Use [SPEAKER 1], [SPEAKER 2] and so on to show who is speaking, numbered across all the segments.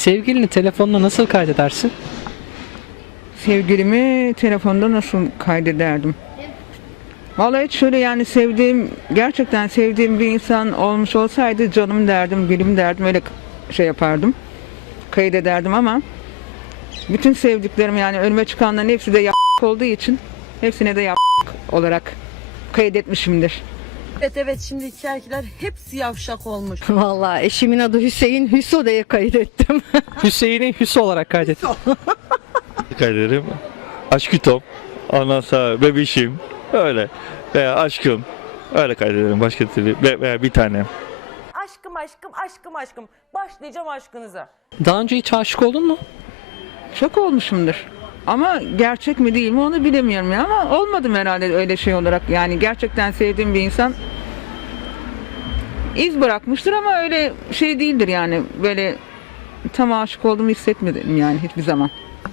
[SPEAKER 1] Sevgilini telefonla nasıl kaydedersin?
[SPEAKER 2] Sevgilimi telefonda nasıl kaydederdim? Vallahi hiç şöyle yani sevdiğim, gerçekten sevdiğim bir insan olmuş olsaydı canım derdim, gülüm derdim, öyle şey yapardım. Kaydederdim ama bütün sevdiklerim yani önüme çıkanların hepsi de yap olduğu için hepsine de yap olarak kaydetmişimdir.
[SPEAKER 3] Evet evet şimdiki erkekler hepsi yavşak olmuş.
[SPEAKER 4] Vallahi eşimin adı Hüseyin. Hüso'da'ya kaydettim.
[SPEAKER 1] Hüseyin'i Hüsü olarak kaydet.
[SPEAKER 5] kaydederim. Aşkı top. Ondan sonra bebişim. Öyle. Veya aşkım. Öyle kaydederim. Başka türlü. Ve- Veya bir tane.
[SPEAKER 6] Aşkım aşkım aşkım aşkım. Başlayacağım aşkınıza.
[SPEAKER 1] Daha önce hiç aşık oldun mu?
[SPEAKER 2] Çok olmuşumdur. Ama gerçek mi değil mi onu bilemiyorum ya ama olmadım herhalde öyle şey olarak. Yani gerçekten sevdiğim bir insan iz bırakmıştır ama öyle şey değildir yani. Böyle tam aşık olduğumu hissetmedim yani hiçbir zaman.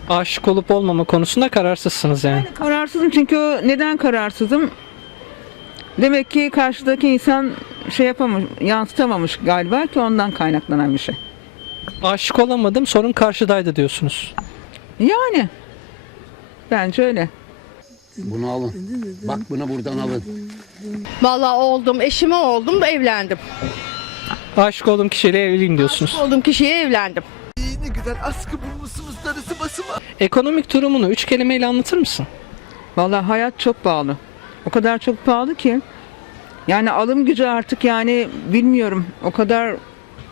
[SPEAKER 1] Aşık olup olmama konusunda kararsızsınız yani.
[SPEAKER 2] Kararsızım çünkü o- neden kararsızım? Demek ki karşıdaki insan şey yapamamış, yansıtamamış galiba ki ondan kaynaklanan bir şey.
[SPEAKER 1] Aşık olamadım sorun karşıdaydı diyorsunuz.
[SPEAKER 2] Yani bence öyle.
[SPEAKER 7] Bunu alın. Bak bunu buradan alın.
[SPEAKER 4] Vallahi oldum. Eşime oldum da evlendim.
[SPEAKER 1] Aşık olduğum kişiyle evliyim diyorsunuz.
[SPEAKER 4] Oldum kişiye evlendim.
[SPEAKER 8] Ne güzel askı bulmuşsunuz darısı basıma.
[SPEAKER 1] Ekonomik durumunu üç kelimeyle anlatır mısın?
[SPEAKER 2] Vallahi hayat çok pahalı. O kadar çok pahalı ki. Yani alım gücü artık yani bilmiyorum. O kadar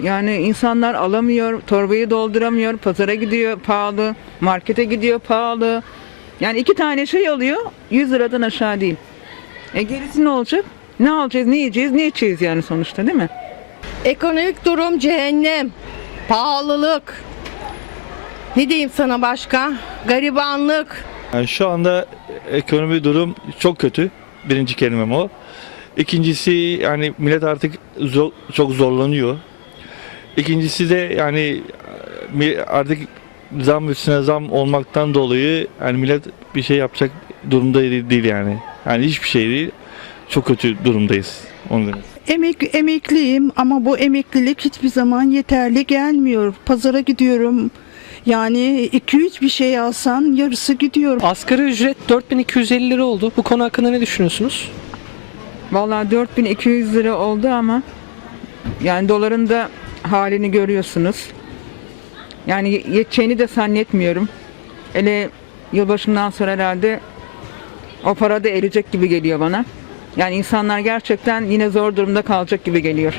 [SPEAKER 2] yani insanlar alamıyor, torbayı dolduramıyor, pazara gidiyor pahalı, markete gidiyor pahalı. Yani iki tane şey alıyor 100 liradan aşağı değil. E gerisi ne olacak? Ne alacağız, ne yiyeceğiz, ne içeceğiz yani sonuçta değil mi?
[SPEAKER 4] Ekonomik durum cehennem. Pahalılık. Ne diyeyim sana başka? Garibanlık.
[SPEAKER 5] Yani şu anda ekonomi durum çok kötü. Birinci kelimem o. İkincisi yani millet artık zor- çok zorlanıyor. İkincisi de yani artık zam üstüne zam olmaktan dolayı yani millet bir şey yapacak durumda değil, yani. Yani hiçbir şey değil. Çok kötü durumdayız. Onu demek.
[SPEAKER 9] Emek, emekliyim ama bu emeklilik hiçbir zaman yeterli gelmiyor. Pazara gidiyorum. Yani 200 bir şey alsan yarısı gidiyor.
[SPEAKER 1] Asgari ücret 4250 lira oldu. Bu konu hakkında ne düşünüyorsunuz?
[SPEAKER 2] Vallahi 4200 lira oldu ama yani doların da halini görüyorsunuz. Yani yeteceğini de zannetmiyorum. Hele yılbaşından sonra herhalde o para da erecek gibi geliyor bana. Yani insanlar gerçekten yine zor durumda kalacak gibi geliyor.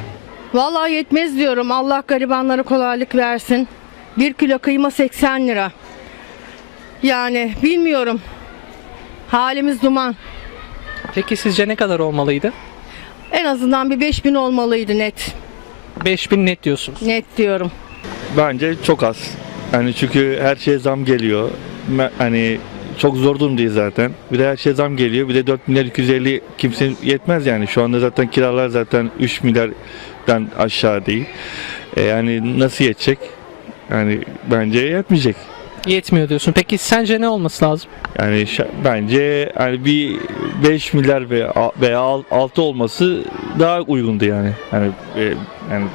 [SPEAKER 4] Vallahi yetmez diyorum. Allah garibanlara kolaylık versin. Bir kilo kıyma 80 lira. Yani bilmiyorum. Halimiz duman.
[SPEAKER 1] Peki sizce ne kadar olmalıydı?
[SPEAKER 4] En azından bir 5000 olmalıydı net.
[SPEAKER 1] 5000 net diyorsunuz.
[SPEAKER 4] Net diyorum.
[SPEAKER 5] Bence çok az. Yani çünkü her şeye zam geliyor. Hani çok zor durumdayız zaten. Bir de her şeye zam geliyor. Bir de 4 milyar 250 kimse yetmez yani. Şu anda zaten kiralar zaten 3 milyardan aşağı değil. E yani nasıl yetecek? Yani bence yetmeyecek.
[SPEAKER 1] Yetmiyor diyorsun. Peki sence ne olması lazım?
[SPEAKER 5] Yani bence hani bir 5 milyar veya veya 6 olması daha uygundu yani. Yani e, yani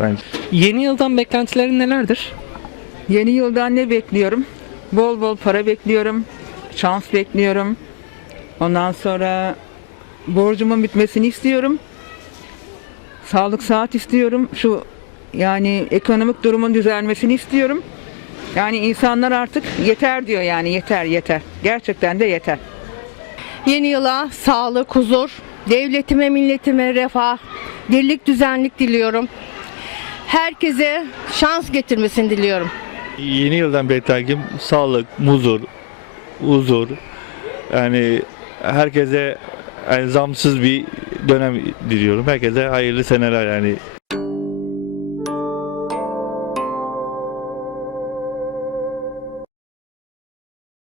[SPEAKER 5] bence
[SPEAKER 1] Yeni yıldan beklentilerin nelerdir?
[SPEAKER 2] Yeni yıldan ne bekliyorum? Bol bol para bekliyorum. Şans bekliyorum. Ondan sonra borcumun bitmesini istiyorum. Sağlık saat istiyorum. Şu yani ekonomik durumun düzelmesini istiyorum. Yani insanlar artık yeter diyor yani yeter yeter. Gerçekten de yeter.
[SPEAKER 4] Yeni yıla sağlık, huzur, devletime, milletime refah, birlik, düzenlik diliyorum. Herkese şans getirmesini diliyorum.
[SPEAKER 5] Yeni yıldan beklentim sağlık, huzur, huzur. Yani herkese yani zamsız bir dönem diliyorum. Herkese hayırlı seneler yani.